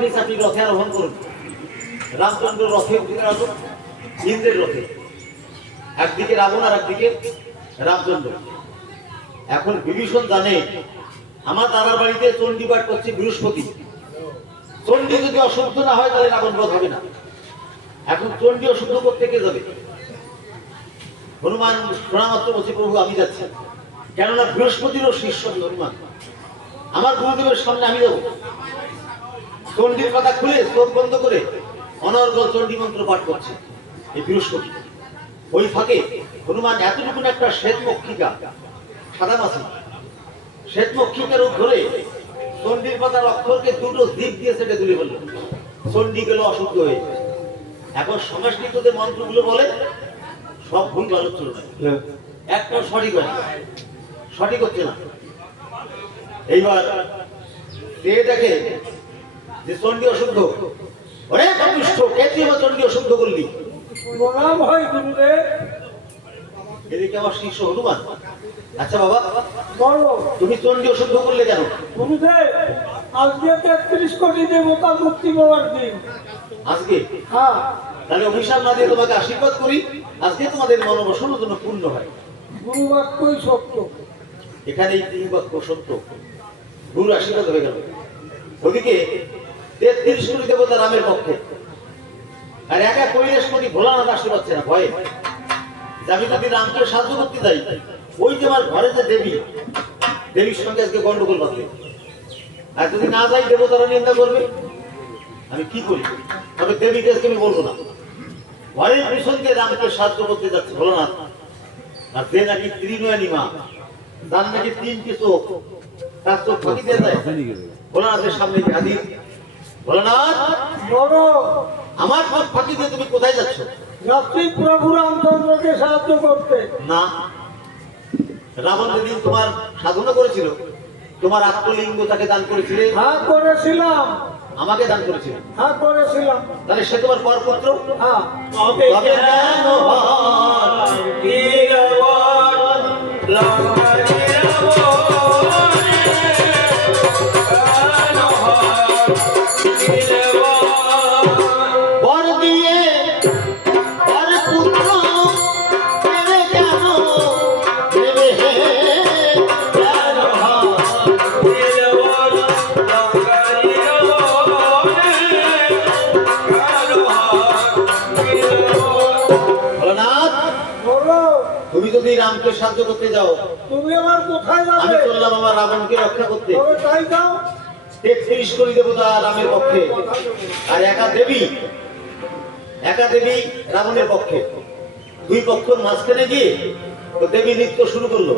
পাখি চাপি রথে আরোহণ করুন। রামচন্দ্র রথে উঠে আসুন, ইন্দ্রের রথে, একদিকে রাবণ আর একদিকে রামচন্দ্র। এখন বিভীষণ জানে আমার দাদার বাড়িতে চণ্ডী পাঠ করছে বৃহস্পতি, চণ্ডী যদি অশুদ্ধ না হয় তাহলে রাবণ বধ হবে না। এখন চণ্ডী অশুদ্ধ করতে কে যাবে? হনুমান শোনামাত্র বলছে প্রভু আমি যাচ্ছি, কেননা বৃহস্পতিরও শিষ্য হনুমান, আমার গুরুদেবের সামনে আমি যাবো। চণ্ডীর কথা খুলে চোখ বন্ধ করে অনর্গল চণ্ডী মন্ত্র পাঠ করছে এই বৃহস্পতি। ওই ফাঁকে হনুমান এতটুকুন একটা শ্বেত মক্ষিকা, সাদা মাছি শ্বেত মক্ষিকার রূপ ধরে চণ্ডীর পাতার অক্ষরকে দুটো দিক দিয়ে সেটা তুলে ফেলল। চণ্ডী গেল অশুদ্ধ হয়ে। এখন সংস্কৃত যে মন্ত্রগুলো বলে সব ভুল ভালো চলবে, একটা সঠিক হয়, সঠিক হচ্ছে না। এইবার সে দেখে যে চণ্ডী অশুদ্ধ, ওরে পাপিষ্ঠ, কে তুই আমার চণ্ডী অশুদ্ধ করলি? এদিকে আমার শিষ্য হনুমান, আচ্ছা বাবা তুমি চণ্ডী অশুদ্ধ করলে কেন? আজকে 33 কোটি দেবতা মুক্তি পাওয়ার দিন। আজকে? হ্যাঁ। তাহলে অভিশাপ না দিয়ে তোমাকে আশীর্বাদ করি, আজকে তোমাদের মনোবাসনা জন্য পূর্ণ হয়। গুরু বাক্যই সত্য। এখানে এই গুরু বাক্য সত্য, গুরু আশীর্বাদ হয়ে গেল। ওদিকে 33 কোটি দেবতা রামের পক্ষে, আর একা 45 কোটি ভোলানাথ আসতে পারছে না ভয়ে। আমি যদি রামকে সাহায্য করতে যাই, ওই যে আমার ঘরে যে দেবী, দেবীর সঙ্গে আজকে গন্ডগোল বাঁধবে। আর যদি না যাই দেবতারা নিন্দা করবে, আমি কি করি? তবে দেবীকে আজকে আমি বলবো না। ঘরের পিছনকে রামকে সাহায্য করতে যাচ্ছে ভোলানাথ, আর যে নাকি ত্রিনয়নী মা, তার নাকি 3টি চোখ, তার চোখ ফাঁকি দিয়ে যায় ভোলানাথের সামনে হাজির। ভোলানাথ আমার চোখ ফাঁকি দিয়ে তুমি কোথায় যাচ্ছ? যাচ্ছি প্রভু রামচন্দ্রকে সাহায্য করতে। না, রাবণ যেদিন তোমার সাধনা করেছিল, তোমার আত্মলিঙ্গ তাকে দান করেছিলে। হ্যাঁ করেছিলাম। আমাকে দান করেছিল। হ্যাঁ করেছিলাম। তাহলে সে তোমার পরপুত্র। হ্যাঁ। তুমি যদি রামকে সাহায্য করতে যাও, তুমি আমার কোথায় যাবে? আমি চললাম আমার রাবণকে রক্ষা করতে। তাই যাও। 33 কোটি দেবতা রামের পক্ষে, আর একা দেবী রাবণের পক্ষে। দুই পক্ষের মাঝখানে গিয়ে তো দেবী নৃত্য শুরু করলো।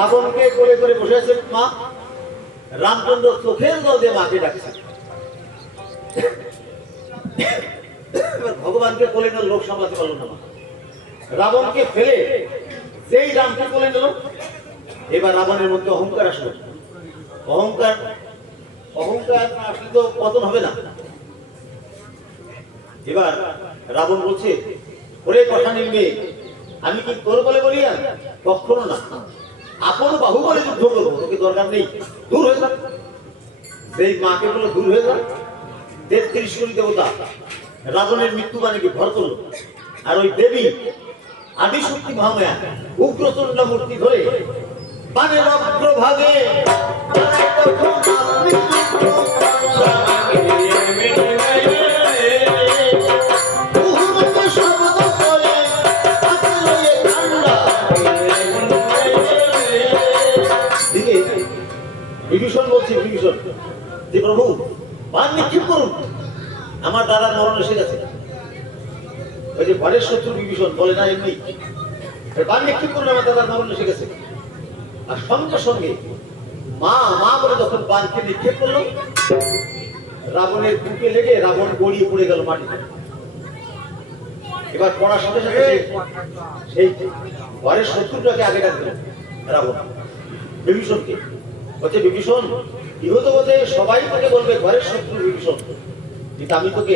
রাবণকে করে করে বসে আছেন মা, রামচন্দ্র চোখের জল দিয়ে মাকে ডাকছে। ভগবানকে কোলে নিল, লোক সামলাতে পারল না। রাবণকে ফেলে যেই রামকে কোলে নিল, এবার রাবণের মধ্যে অহংকার আসলো। অহংকার না আসলে তো পতন হবে না। এবার রাবণ বলছে, ওরে কথা নির্মে, আমি কি তোর বলে বলি? আর কখনো না, আপন বাহু বলে যুদ্ধ করবো, তোকে দরকার নেই, দূর হয়ে যাক। সেই মাকে বলে দূর হয়ে যাক। 33 কোটি দেবতা রাবণের মৃত্যুবাণীকে ভর করলো। আর ওই দেবী আদিশক্তি মহামায়া উগ্রচণ্ড মূর্তি ধরে বানের অগ্রভাগে বিভীষণ বলছি, বিভীষণ যে প্রভু বান নিক্ষেপ করুন, আমার দাদার মরণ এসে গেছে। ওই যে ঘরের শত্রু বিভীষণ বলে না এমনি, বান নিক্ষেপ করুন, আমার দাদার মরণ এসে গেছে। আর সঙ্গে সঙ্গে মা মা বলে যখন বানকে নিক্ষেপ করলো, রাবণের বুকে লেগে রাবণ গড়িয়ে পড়ে গেল মাটিতে। এবার পড়ার সাথে সাথে সেই ঘরের শত্রুটাকে আগে ডাকলো রাবণ বিভীষণকে, বলছে বিভীষণ, ইহত বোধে সবাই তোকে বলবে ঘরের শত্রু বিভীষণ, কিন্তু আমি তোকে